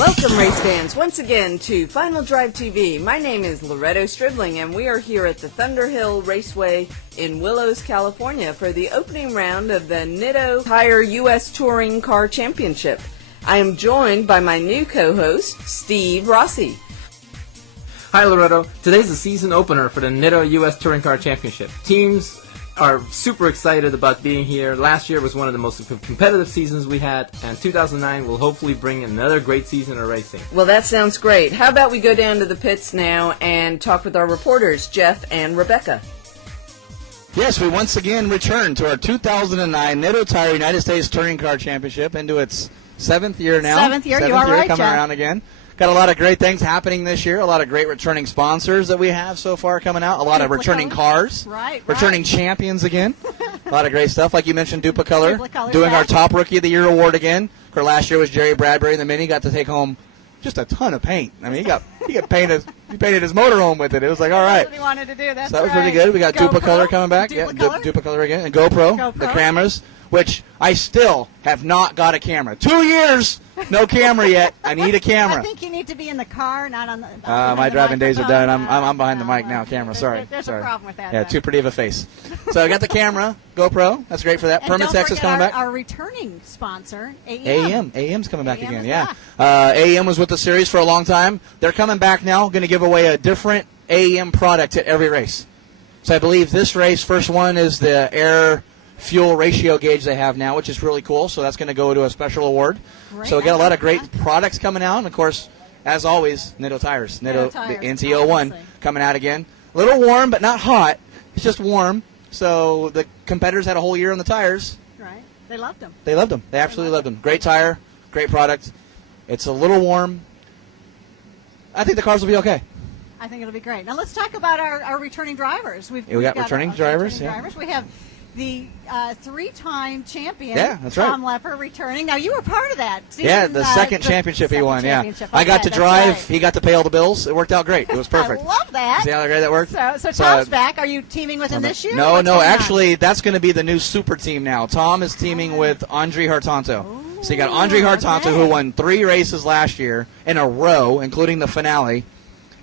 Welcome, race fans, once again to Final Drive TV. My name is Loretto Stribling, and we are here at the Thunderhill Raceway in Willows, California for the opening round of the Nitto Tire U.S. Touring Car Championship. I am joined by my new co-host, Steve Rossi. Hi, Loretto. Today's the season opener for the Nitto U.S. Touring Car Championship. Teams are super excited about being here. Last year was one of the most competitive seasons we had, and 2009 will hopefully bring another great season of racing. Well, that sounds great. How about we go down to the pits now and talk with our reporters, Jeff and Rebecca. Yes, we once again return to our 2009 Nitto Tire United States Touring Car Championship into its 7th year now. 7th year, you are right, coming Jeff. around again. Got a lot of great things happening this year. A lot of great returning sponsors that we have so far coming out. A lot of returning cars. Right. Returning champions again. A lot of great stuff. Like you mentioned, Duplicolor. Doing our back. top Rookie of the Year award again. For last year was Jerry Bradbury in the Mini. Got to take home just a ton of paint. I mean, he painted his motorhome with it. It was like, all right. That's what he wanted to do. That's So that was right. pretty good. We got Duplicolor coming back. Duplicolor? Yeah, Duplicolor again. And GoPro. The cameras, which I still have not got a camera. 2 years, no camera yet. I need a camera. I think you need to be in the car, not on the My driving days are done. I'm behind the No, mic now. Camera, sorry. There's a problem with that. Yeah, too pretty of a face. So I got the camera, GoPro. That's great for that. And don't Permatex is forget coming back. Our returning sponsor, AEM. AEM's coming back AEM again, is yeah. back. AEM was with the series for a long time. They're coming back now, going to give away a different AEM product at every race. So I believe this race, first one, is the air-fuel ratio gauge they have now, which is really cool. So that's going to go to a special award. Great. So we got a lot of great products coming out. And, of course, as always, Nitto Tires. Nitto, the NT01 obviously. coming out again. A little warm, but not hot. It's just warm. So the competitors had a whole year on the tires. Right. They loved them. They loved them. They absolutely loved them. Great tire, great product. It's a little warm. I think the cars will be okay. I think it'll be great. Now let's talk about our returning drivers. We've got returning drivers, yeah. We have the three-time champion, Yeah, that's right. Tom Lepper, returning. Now you were part of that. Yeah, the second championship he won, yeah. I got to drive. He got to pay all the bills. It worked out great. It was perfect. I love that. See how great that worked? So Tom's back. Are you teaming with him this year? No, What's going on? actually, that's going to be the new super team now. Tom is teaming with Andrie Hartanto. So you got Andrie Hartanto, who won 3 races last year in a row, including the finale.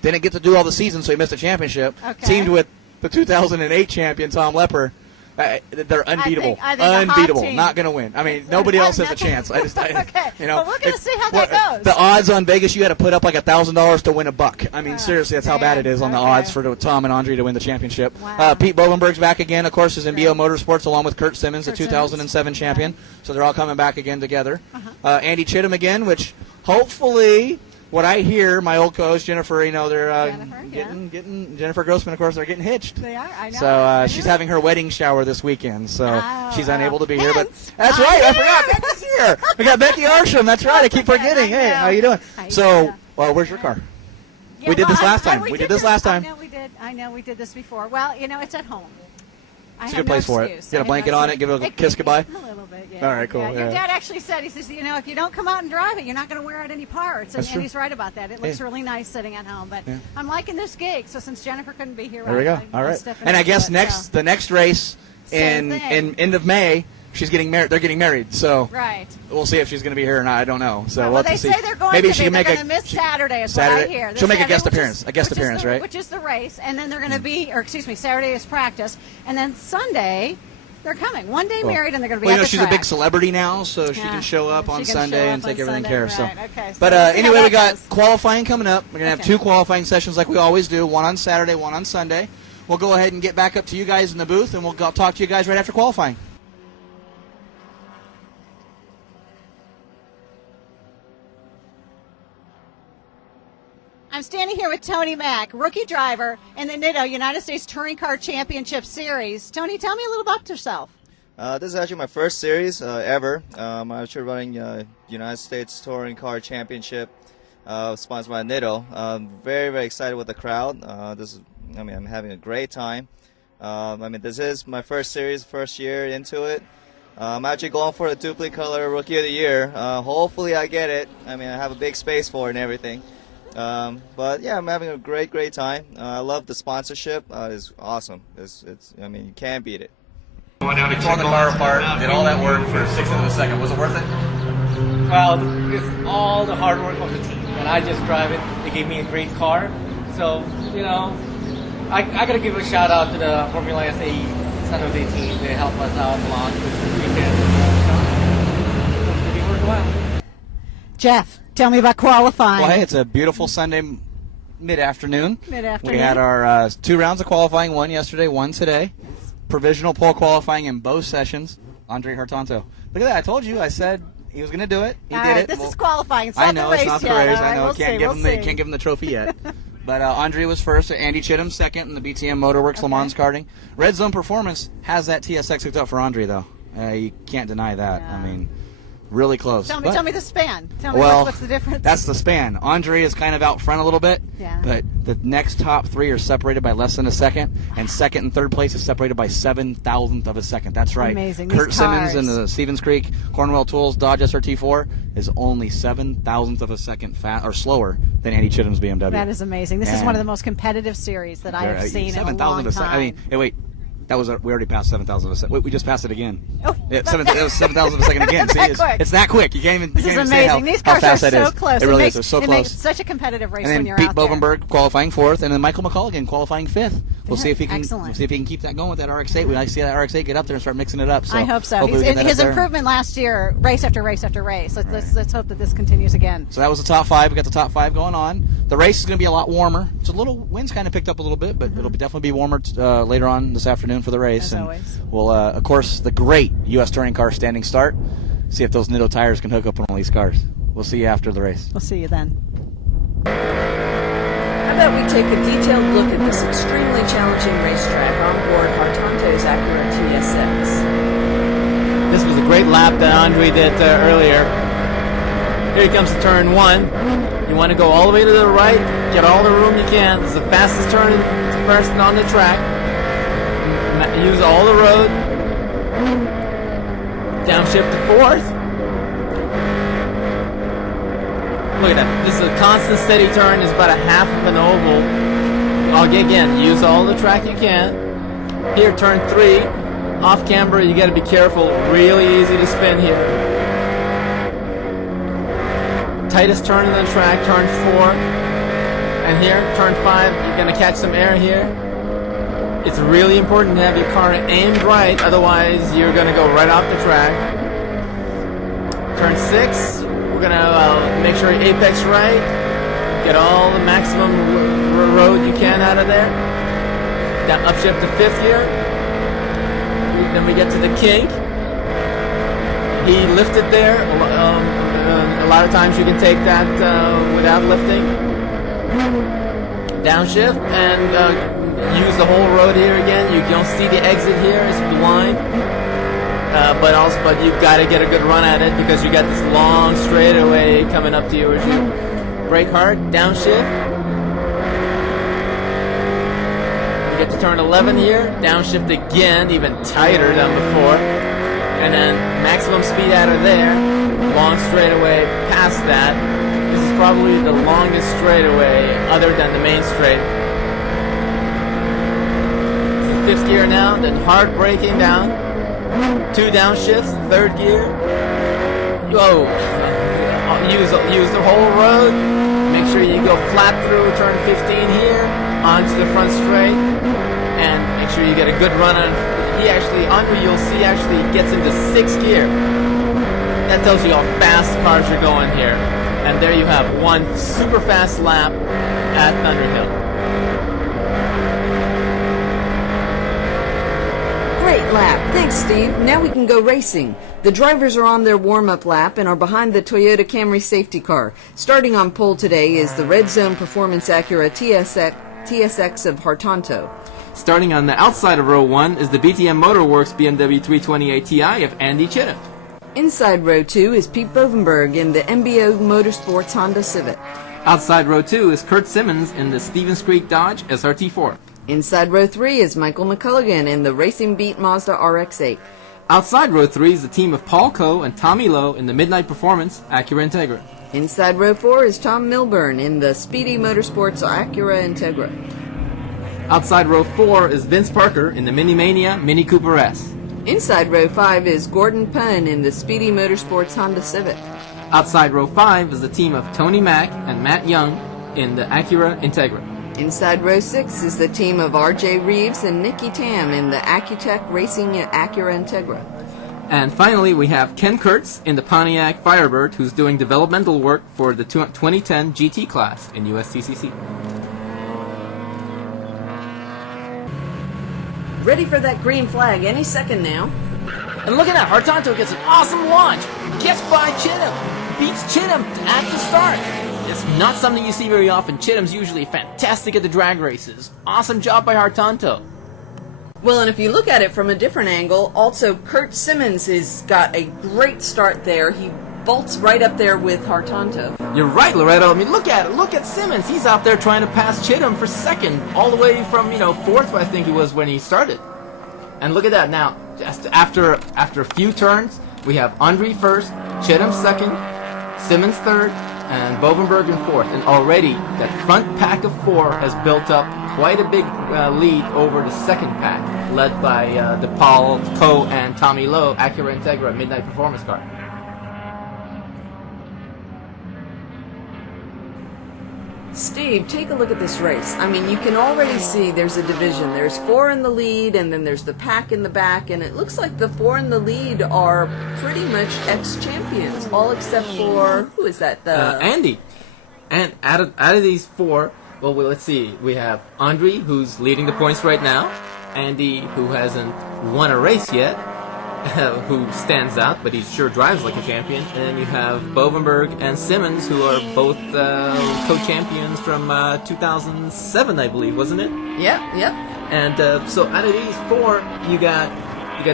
Didn't get to do all the season, so he missed the championship. Okay. Teamed with the 2008 champion, Tom Lepper. They're unbeatable. I think a hot Unbeatable. team. Not going to win. I mean, nobody else has a chance. Okay. Well, we're going to see how that goes. The odds on Vegas, you had to put up like $1,000 to win $1. I mean, seriously, that's how bad it is on the odds for Tom and Andrie to win the championship. Wow. Pete Bovenberg's back again, of course, is in BO Motorsports along with Curt Simmons, the 2007 champion. So they're all coming back again together. Andy Chittum again, which hopefully... What I hear, my old co-host Jennifer, they're getting Jennifer Grossman, of course, they're getting hitched. They are. I know. So she's having her wedding shower this weekend, so she's unable to be here. But Hence, that's right, I forgot. Becky's here. We got Becky Arsham. That's right. I keep forgetting. Hey, how you doing? So, where's your car? Yeah, We did this last time. We did this last time. I know we did this before. Well, it's at home. It's a good place for it. Get a blanket on it, give it a kiss goodbye. A little bit, yeah. All right, cool. Yeah. Your Yeah. dad actually said, he says, if you don't come out and drive it, you're not going to wear out any parts. And he's right about that. It looks really nice sitting at home. But I'm liking this gig. So since Jennifer couldn't be here, There we go. All right. And I guess the next race in end of May, she's getting married. They're getting married. So we'll see if she's going to be here or not. I don't know. So we'll have they to see. say they're going Maybe to she be. can make They're going to miss Saturday is what I hear. She'll make a Saturday, guest appearance. A guest appearance, right? Which is the race. And then they're going to be, Saturday is practice. And then Sunday, they're coming. One day married, and they're going to be at the she's track. a big celebrity now, so she can show up on Sunday and take everything care of. So. Okay, But anyway, we got qualifying coming up. We're going to have 2 qualifying sessions like we always do, one on Saturday, one on Sunday. We'll go ahead and get back up to you guys in the booth, and we'll talk to you guys right after qualifying. I'm standing here with Tony Mack, rookie driver in the Nitto United States Touring Car Championship Series. Tony, tell me a little about yourself. This is actually my first series ever. I'm actually running United States Touring Car Championship, sponsored by Nitto. I'm very, very excited with the crowd. I'm having a great time. This is my first series, first year into it. I'm actually going for the Duplicolor Rookie of the Year. Hopefully I get it. I have a big space for it and everything. But yeah, I'm having a great time. I love the sponsorship. It's awesome. You can't beat it. We tore the car apart, did all that work for 1/6 of a second. Was it worth it? Well, it's all the hard work of the team, and I just drive it. They gave me a great car, so I gotta give a shout out to the Formula SAE San Jose team. They helped us out a lot this weekend. Hopefully, it worked well. Jeff, tell me about qualifying. Well, hey, it's a beautiful Sunday mid-afternoon. Mid-afternoon. We had our 2 rounds of qualifying, one yesterday, one today. Provisional pole qualifying in both sessions. Andrie Hartanto. Look at that. I told you. I said he was going to do it. He All did right, it. This is qualifying. It's not I know, the race it's not the yet. race. All I right, know. we'll Can't give him the trophy yet. But Andrie was first. Andy Chittum second in the BTM Motorworks Le Mans karting. Red Zone Performance has that TSX hooked up for Andrie, though. You can't deny that. Yeah. I mean, really close. Tell me the span. Tell me Well, what's the difference. that's the span. Andrie is kind of out front a little bit, Yeah. but the next top 3 are separated by less than a second, and second and third place is separated by 7,000th of a second. That's right. Amazing. Curt These Simmons cars. in the Stevens Creek Cornwell Tools Dodge SRT4 is only 7,000th of a second or slower than Andy Chittum's BMW. That is amazing. This is one of the most competitive series that I have seen in a long time. I mean, hey, wait. That was we already passed 7,000 of a second. Wait, we just passed it again. Oh. Yeah, 7,000 of a second again. See, it's that quick. You can't even. This you is can't amazing. even These say how cars fast are that so is. close. It really makes, is. It's so it close. makes such a competitive race And then when you're Pete out there. Bovenberg qualifying 4th, and then Michael McCullough qualifying 5th. We'll see if he can. Excellent. We'll see if he can keep that going with that RX-8. When I see that RX-8 get up there and start mixing it up. So I hope so. hopefully we get that His up there. improvement last year, race after race after race. Let's hope that this continues again. So that was the top 5. We got the top 5 going on. The race is going to be a lot warmer. It's a little wind's kind of picked up a little bit, but it'll definitely be warmer later on this afternoon for the race. As and always. We'll, of course, the great U.S. Touring Car standing start. See if those Nitto tires can hook up on all these cars. We'll see you after the race. We'll see you then. How about we take a detailed look at this extremely challenging racetrack on board Hartanto's Acura TSX. This was a great lap that Andrie did earlier. Here he comes to turn 1. You want to go all the way to the right, get all the room you can. This is the fastest turn first on the track. Use all the road. Downshift to 4th. Look at that. This is a constant steady turn. It's about a half of an oval. Again, use all the track you can. Here, turn 3. Off camber, you got to be careful. Really easy to spin here. Tightest turn in the track, turn 4. And here, turn 5, you're going to catch some air here. It's really important to have your car aimed right, otherwise you're going to go right off the track. Turn 6, we're going to make sure you apex right. Get all the maximum road you can out of there. Down upshift to 5th here. Then we get to the kink. He lifted there. A lot of times you can take that without lifting. Downshift and use the whole road here again. You don't see the exit here; it's blind. But you've got to get a good run at it because you got this long straightaway coming up to you as you brake hard. Downshift. You get to turn 11 here. Downshift again, even tighter than before, and then maximum speed out of there. Long straightaway past that. This is probably the longest straightaway other than the main straight. 5th gear now, then hard braking down. 2 downshifts, 3rd gear. Whoa. Use the whole road. Make sure you go flat through turn 15 here, onto the front straight, and make sure you get a good run on. Andrie, you'll see, actually gets into 6th gear. That tells you how fast cars are going here. And there you have one super fast lap at Thunderhill. Great lap. Thanks, Steve. Now we can go racing. The drivers are on their warm-up lap and are behind the Toyota Camry safety car. Starting on pole today is the Red Zone Performance Acura TSX of Hartanto. Starting on the outside of row 1 is the BTM Motorworks BMW 328 Ti of Andy Chittim. Inside row 2 is Pete Bovenberg in the MBO Motorsports Honda Civic. Outside row 2 is Curt Simmons in the Stevens Creek Dodge SRT4. Inside row 3 is Michael McCulloughan in the Racing Beat Mazda RX-8. Outside row 3 is the team of Paul Coe and Tommy Lowe in the Midnight Performance Acura Integra. Inside row 4 is Tom Milburn in the Speedy Motorsports Acura Integra. Outside row 4 is Vince Parker in the Mini Mania Mini Cooper S. Inside row 5 is Gordon Punn in the Speedy Motorsports Honda Civic. Outside row 5 is the team of Tony Mack and Matt Young in the Acura Integra. Inside row 6 is the team of R.J. Reeves and Nicky Tam in the Accutech Racing Acura Integra. And finally, we have Ken Kurtz in the Pontiac Firebird, who's doing developmental work for the 2010 GT class in USCCC. Ready for that green flag any second now. And look at that, Hartanto gets an awesome launch, gets by Chittim, beats Chittim at the start. It's not something you see very often. Chittim's usually fantastic at the drag races. Awesome job by Hartanto. Well, and if you look at it from a different angle, also Curt Simmons has got a great start there. He bolts right up there with Hartanto. You're right, Loretto. I mean, look at it. Look at Simmons. He's out there trying to pass Chittim for second, all the way from, fourth, I think he was when he started. And look at that now. Just after a few turns, we have Andrie first, Chittim second, Simmons third, and Bovenberg in fourth. And already that front pack of 4 has built up quite a big lead over the second pack, led by DePaul, Coe, and Tommy Lowe, Acura Integra Midnight Performance Car. Steve, take a look at this race. I mean, you can already see there's a division. There's 4 in the lead, and then there's the pack in the back, and it looks like the 4 in the lead are pretty much ex-champions, all except for, who is that? Andy. And out of these 4, well, let's see. We have Andrie, who's leading the points right now. Andy, who hasn't won a race yet, who stands out, but he sure drives like a champion. And then you have Bovenberg and Simmons, who are both co-champions from 2007, I believe, wasn't it? Yep. And so out of these 4, you got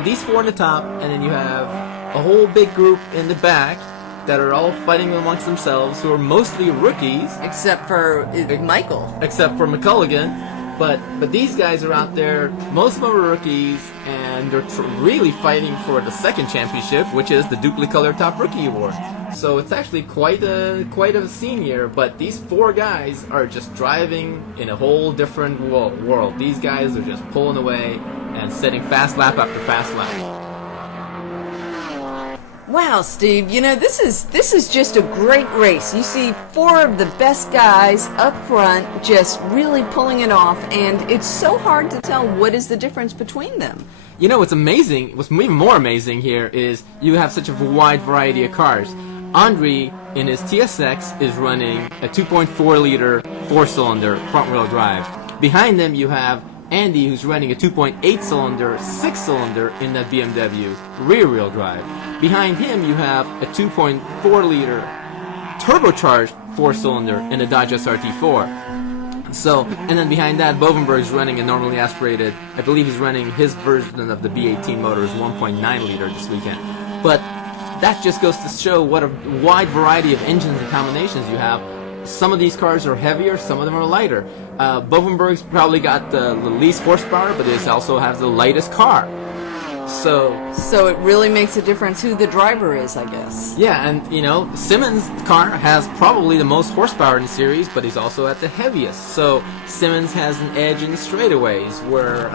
these 4 in the top, and then you have a whole big group in the back that are all fighting amongst themselves, who are mostly rookies. Except for Michael. Except for McCulligan. But these guys are out there, most of them are rookies, and they're really fighting for the second championship, which is the Dupli-Color Top Rookie Award. So it's actually quite a scene here, but these 4 guys are just driving in a whole different world. These guys are just pulling away and setting fast lap after fast lap. Wow, Steve, this is just a great race. You see 4 of the best guys up front just really pulling it off, and it's so hard to tell what is the difference between them. What's amazing, what's even more amazing here is you have such a wide variety of cars. Andrie, in his TSX, is running a 2.4-liter 4-cylinder front-wheel drive. Behind them, you have Andy, who's running a 2.8-cylinder 6-cylinder in that BMW rear-wheel drive. Behind him, you have a 2.4-liter turbocharged 4-cylinder in a Dodge SRT4. So, and then behind that, Bovenberg's running a normally aspirated, I believe he's running his version of the B18 motor is 1.9-liter this weekend. But that just goes to show what a wide variety of engines and combinations you have. Some of these cars are heavier, some of them are lighter. Bovenberg's probably got the least horsepower, but it also has the lightest car. So it really makes a difference who the driver is, I guess. Yeah, and Simmons' car has probably the most horsepower in the series, but he's also at the heaviest. So Simmons has an edge in the straightaways, where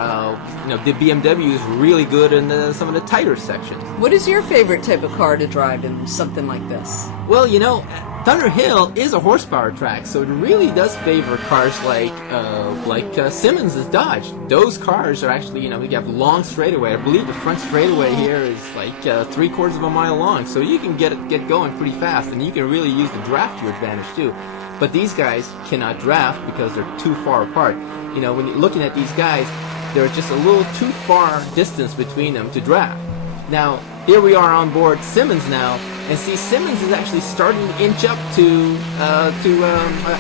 the BMW is really good in some of the tighter sections. What is your favorite type of car to drive in something like this? Well, Thunderhill is a horsepower track, so it really does favor cars like Simmons' Dodge. Those cars are actually, you have long straightaway. I believe the front straightaway here is like 3/4 of a mile long, so you can get going pretty fast, and you can really use the draft to your advantage too. But these guys cannot draft because they're too far apart. When you're looking at these guys, there's just a little too far distance between them to draft. Now, here we are on board Simmons now, and see Simmons is actually starting to inch up to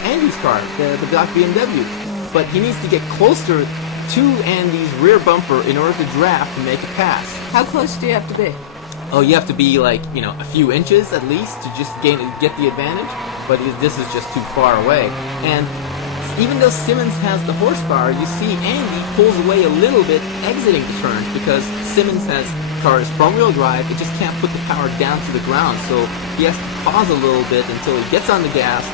Andy's car, the black BMW. But he needs to get closer to Andy's rear bumper in order to draft to make a pass. How close do you have to be? Oh, you have to be a few inches at least to just get the advantage. But this is just too far away. And even though Simmons has the horsepower, you see Andy pulls away a little bit exiting the turns because Simmons has car's front-wheel drive. It just can't put the power down to the ground, so he has to pause a little bit until he gets on the gas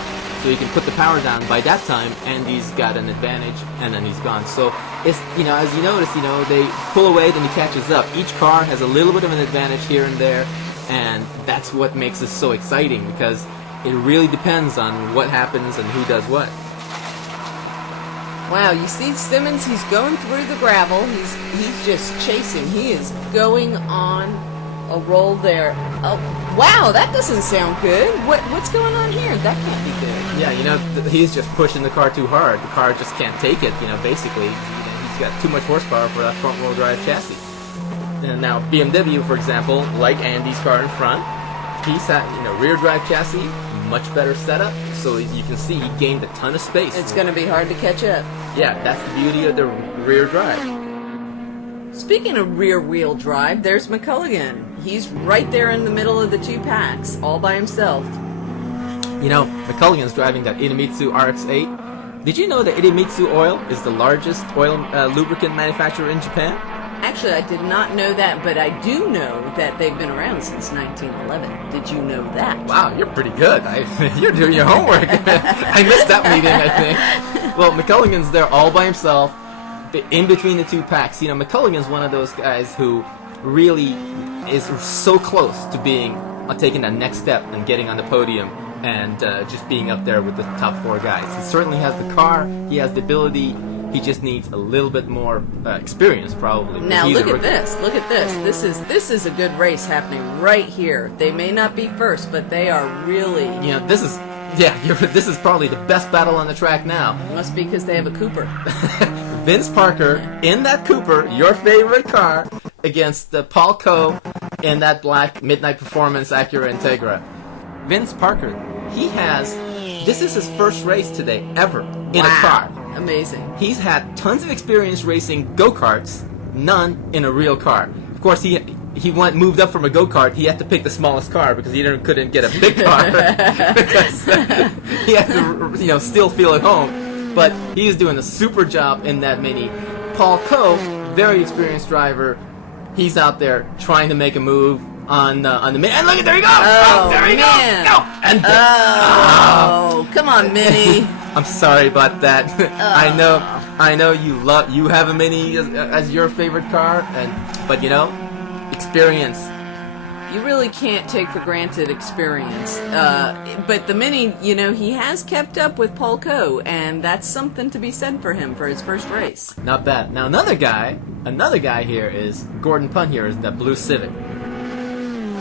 so he can put the power down. By that time, Andy's got an advantage, and then he's gone. So it's as you notice, they pull away, then he catches up. Each car has a little bit of an advantage here and there, And that's what makes this so exciting, because it really depends on what happens and who does what. Wow, you see Simmons, he's going through the gravel. He's just chasing. He is going on a roll there. Oh, wow, that doesn't sound good. What's going on here? That can't be good. Yeah, he's just pushing the car too hard. The car just can't take it, basically. He's got too much horsepower for that front-wheel drive chassis. And now, BMW, for example, like Andy's car in front, he's had, rear drive chassis, much better setup, so you can see he gained a ton of space. It's going to be hard to catch up. Yeah, that's the beauty of the rear drive. Speaking of rear-wheel drive, there's McCulligan. He's right there in the middle of the two packs, all by himself. McCulligan's driving that Idemitsu RX-8. Did you know that Idemitsu Oil is the largest oil lubricant manufacturer in Japan? Actually, I did not know that, but I do know that they've been around since 1911. Did you know that? Wow, you're pretty good. You're doing your homework. I missed that meeting, I think. Well, McCulligan's there all by himself, in between the two packs. McCulligan's one of those guys who really is so close to taking that next step and getting on the podium and just being up there with the top 4 guys. He certainly has the car, he has the ability. He just needs a little bit more experience, probably. Now look at this. Look at this. This is a good race happening right here. They may not be first, but they are really. This is probably the best battle on the track now. Must be because they have a Cooper. Vince Parker in that Cooper, your favorite car, against Paul Coe in that black Midnight Performance Acura Integra. Vince Parker, this is his first race today ever in a car. Amazing. He's had tons of experience racing go-karts, none in a real car. Of course, he moved up from a go-kart. He had to pick the smallest car because he couldn't get a big car because he had to, still feel at home. But he's doing a super job in that Mini. Paul Coe, very experienced driver. He's out there trying to make a move on the Mini. And look, there he goes! Oh, there he man. goes! Go! And come on, Mini. I'm sorry about that. I know you have a Mini as your favorite car, but experience. You really can't take for granted experience. But the Mini, he has kept up with Paul Coe, and that's something to be said for him for his first race. Not bad. Now another guy here is Gordon Punt here is the blue Civic.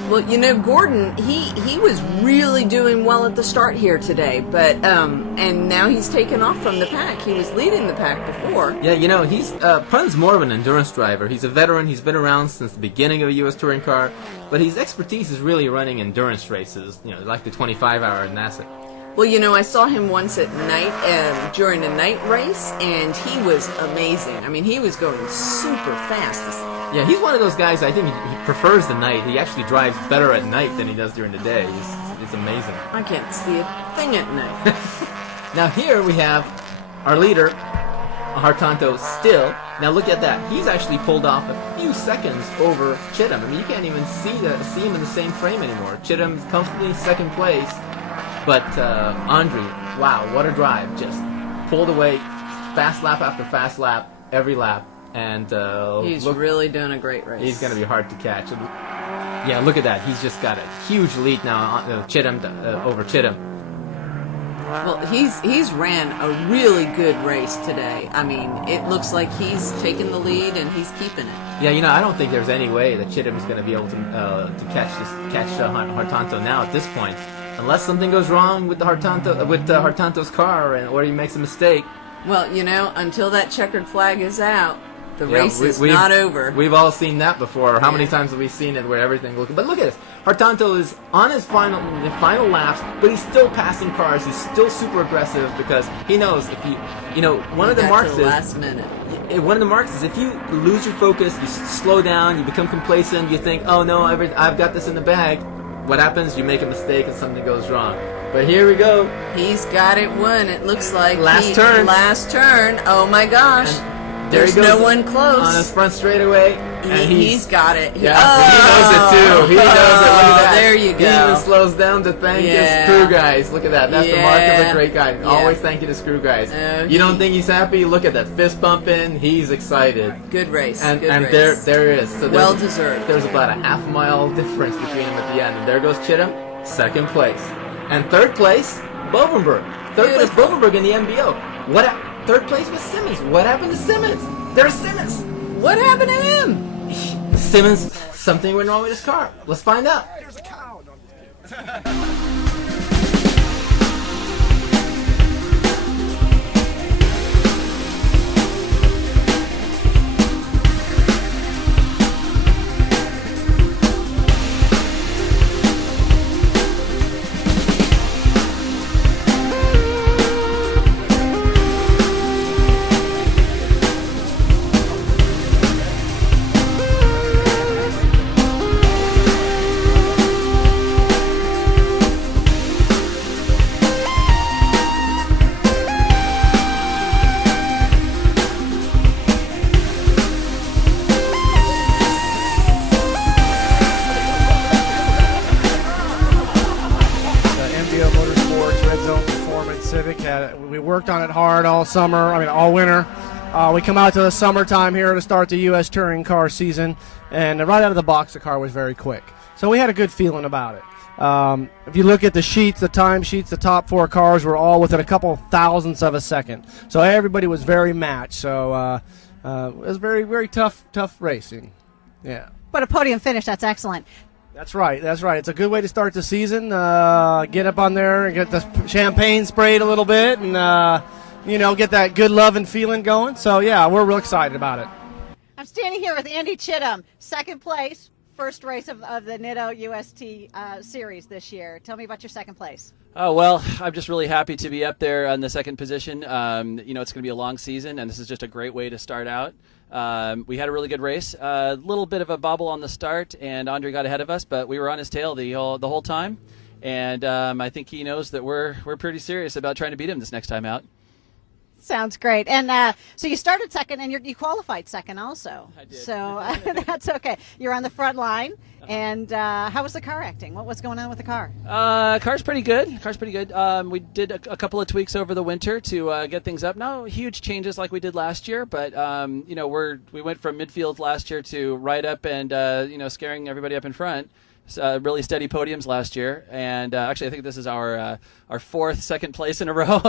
Well, Gordon, he was really doing well at the start here today, but and now he's taken off from the pack. He was leading the pack before. Yeah, he's Punt's more of an endurance driver. He's a veteran. He's been around since the beginning of a U.S. touring car, but his expertise is really running endurance races. Like the 25-hour in NASA. Well, I saw him once at night during a night race, and he was amazing. I mean, he was going super fast. Yeah, he's one of those guys, I think he prefers the night. He actually drives better at night than he does during the day. It's amazing. I can't see a thing at night. Now here we have our leader, Hartanto, still. Now look at that. He's actually pulled off a few seconds over Chittim. I mean, you can't even see him in the same frame anymore. Chittim's comfortably second place, but Andrie, wow, what a drive. Just pulled away fast lap after fast lap, every lap. And he's really doing a great race. He's going to be hard to catch. Yeah, look at that. He's just got a huge lead now on Chittim over Chittim. Well, he's ran a really good race today. I mean, it looks like he's taken the lead and he's keeping it. Yeah, I don't think there's any way that Chittim is going to be able to catch Hartanto now at this point, unless something goes wrong with Hartanto's car or he makes a mistake. Well, until that checkered flag is out, the race is not over. We've all seen that before. How many times have we seen it where everything looks... But look at this. Hartanto is on his final laps, but he's still passing cars. He's still super aggressive because he knows if one of the marks is... last minute. One of the marks is if you lose your focus, you slow down, you become complacent, you think, oh no, I've got this in the bag. What happens? You make a mistake and something goes wrong. But here we go. He's got it won. It looks like last turn. Oh my gosh. There There's he goes no one close. on his front straightaway. And He's got it. Yeah, he knows it too. He knows it. Look at that. There you He go. even slows down to thank his screw guys. Look at that. That's the mark of a great guy. Yeah. Always thank you to screw guys. You don't think he's happy? Look at that fist pumping. He's excited. Good race. And Good and race. there is. So Well deserved. There's about a half-mile difference between them at the end. And there goes Chittum, second place. And third place, Bovenberg. Third place, Bovenberg in the MBO. Third place was Simmons. What happened to Simmons? There's Simmons. What happened to him? Simmons, something went wrong with his car. Let's find out. There's a cow. No, I'm just kidding. Civic. We worked on it hard all summer, all winter. We come out to the summertime here to start the U.S. touring car season, and right out of the box, the car was very quick. So we had a good feeling about it. If you look at the sheets, the time sheets, the top four cars were all within a couple thousandths of a second. So everybody was very matched. So it was very, very tough racing. Yeah. But a podium finish, that's excellent. That's right. It's a good way to start the season. Get up on there and get the champagne sprayed a little bit and, get that good love and feeling going. So, yeah, we're real excited about it. I'm standing here with Andrie Chittum, second place, first race of the Nitto UST series this year. Tell me about your second place. Oh, well, I'm just really happy to be up there on the second position. It's going to be a long season, and this is just a great way to start out. We had a really good race. A little bit of a bobble on the start, and Andrie got ahead of us, but we were on his tail the whole time. And I think he knows that we're pretty serious about trying to beat him this next time out. Sounds great. And so you started second, and you qualified second also. I did. So that's okay. You're on the front line. And how was the car acting? What was going on with the car? Car's pretty good. We did a couple of tweaks over the winter to get things up. No huge changes like we did last year, but we went from midfield last year to right up and scaring everybody up in front. Really steady podiums last year, and actually I think this is our fourth second place in a row,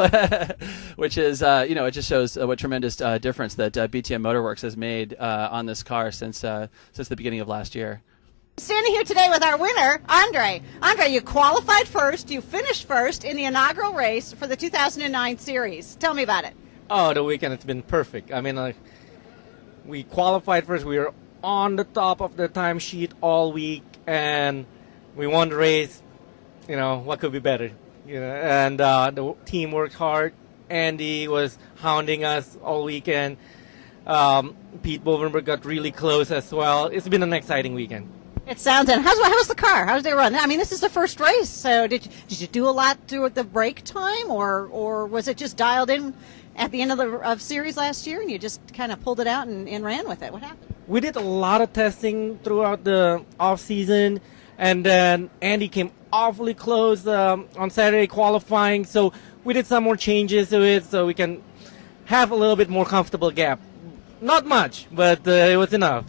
which is it just shows what tremendous difference that BTM Motorworks has made on this car since the beginning of last year. Standing here today with our winner, Andrie. Andrie, you qualified first. You finished first in the inaugural race for the 2009 series. Tell me about it. Oh, the weekend has been perfect. We qualified first. We were on the top of the timesheet all week, and we won the race. What could be better? And the team worked hard. Andy was hounding us all weekend. Pete Bovenberg got really close as well. It's been an exciting weekend. It sounds it. How's the car? How did they run? This is the first race, so did you do a lot through the break time, or was it just dialed in at the end of series last year and you just kind of pulled it out and ran with it? What happened? We did a lot of testing throughout the off season, and then Andy came awfully close on Saturday qualifying, so we did some more changes to it so we can have a little bit more comfortable gap. Not much, but it was enough.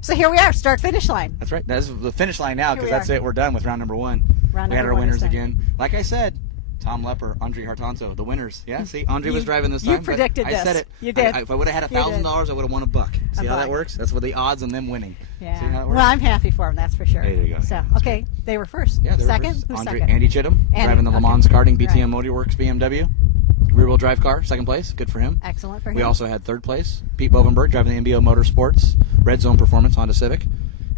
So here we are, start-finish line. That's right. That's the finish line now, because that's it. We're done with round number one. We had our one winners again. Like I said, Tom Lepper, Andrie Hartanto, the winners. Yeah, see, Andrie was driving this time. You predicted this. I said it. You did. If I would have had $1,000, I would have won a buck. See how that works? That's what the odds on them winning. Yeah. See how it works? Well, I'm happy for them, that's for sure. There you go. So, okay, they were first. Yeah, they were second? first. Who's Andrie, second? Andy Chittum, Andy, driving the Le Mans karting, BTM Right. Motorworks BMW. Rear-wheel drive car, second place. Good for him. Excellent for him. We also had third place. Pete Bovenberg driving the MBO Motorsports Red Zone Performance Honda Civic.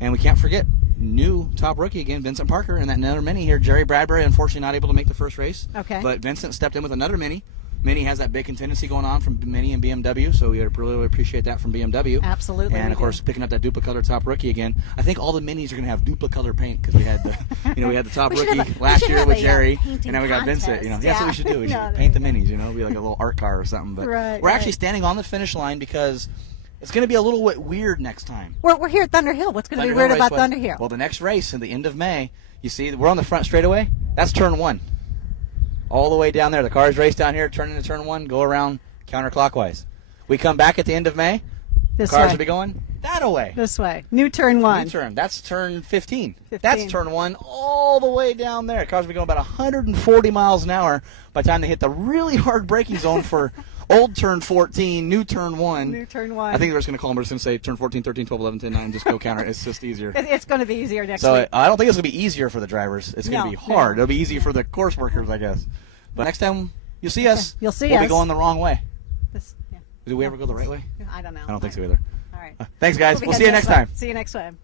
And we can't forget, new top rookie again, Vincent Parker, and that another mini here, Jerry Bradbury, unfortunately not able to make the first race. Okay. But Vincent stepped in with another mini, Mini has that big contingency going on from Mini and BMW, so we really appreciate that from BMW. Absolutely. And of course, picking up that Duplicolor Top Rookie again. I think all the Minis are going to have Duplicolor paint because we had the, we had the Top Rookie last year with Jerry, and now we got Vincent. That's what we should do. We should paint the Minis. Be like a little art car or something. But we're actually standing on the finish line because it's going to be a little bit weird next time. We're here at Thunderhill. What's going to be weird about Thunderhill? Well, the next race in the end of May, you see, we're on the front straightaway. That's turn 1. All the way down there. The cars race down here, turn into turn 1, go around counterclockwise. We come back at the end of May. The cars will be going that way. This way. New turn 1. New turn. That's turn 15. That's turn 1 all the way down there. Cars will be going about 140 miles an hour by the time they hit the really hard braking zone for old turn 14, new turn 1. New turn 1. I think they're just going to call them. We're just going to say turn 14, 13, 12, 11, 10, 9, and just go counter. It's just easier. It's going to be easier next week. So I don't think it's going to be easier for the drivers. It's going to be hard. It'll be easy for the course workers, I guess. But next time you'll see us, we'll be going the wrong way. Do we ever go the right way? I don't know. I don't think so either. All right. Thanks, guys. We'll see you next time. See you next time.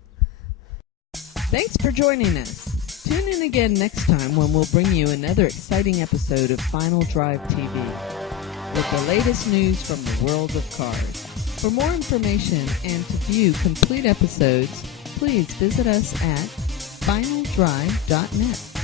Thanks for joining us. Tune in again next time when we'll bring you another exciting episode of Final Drive TV with the latest news from the world of cars. For more information and to view complete episodes, please visit us at finaldrive.net.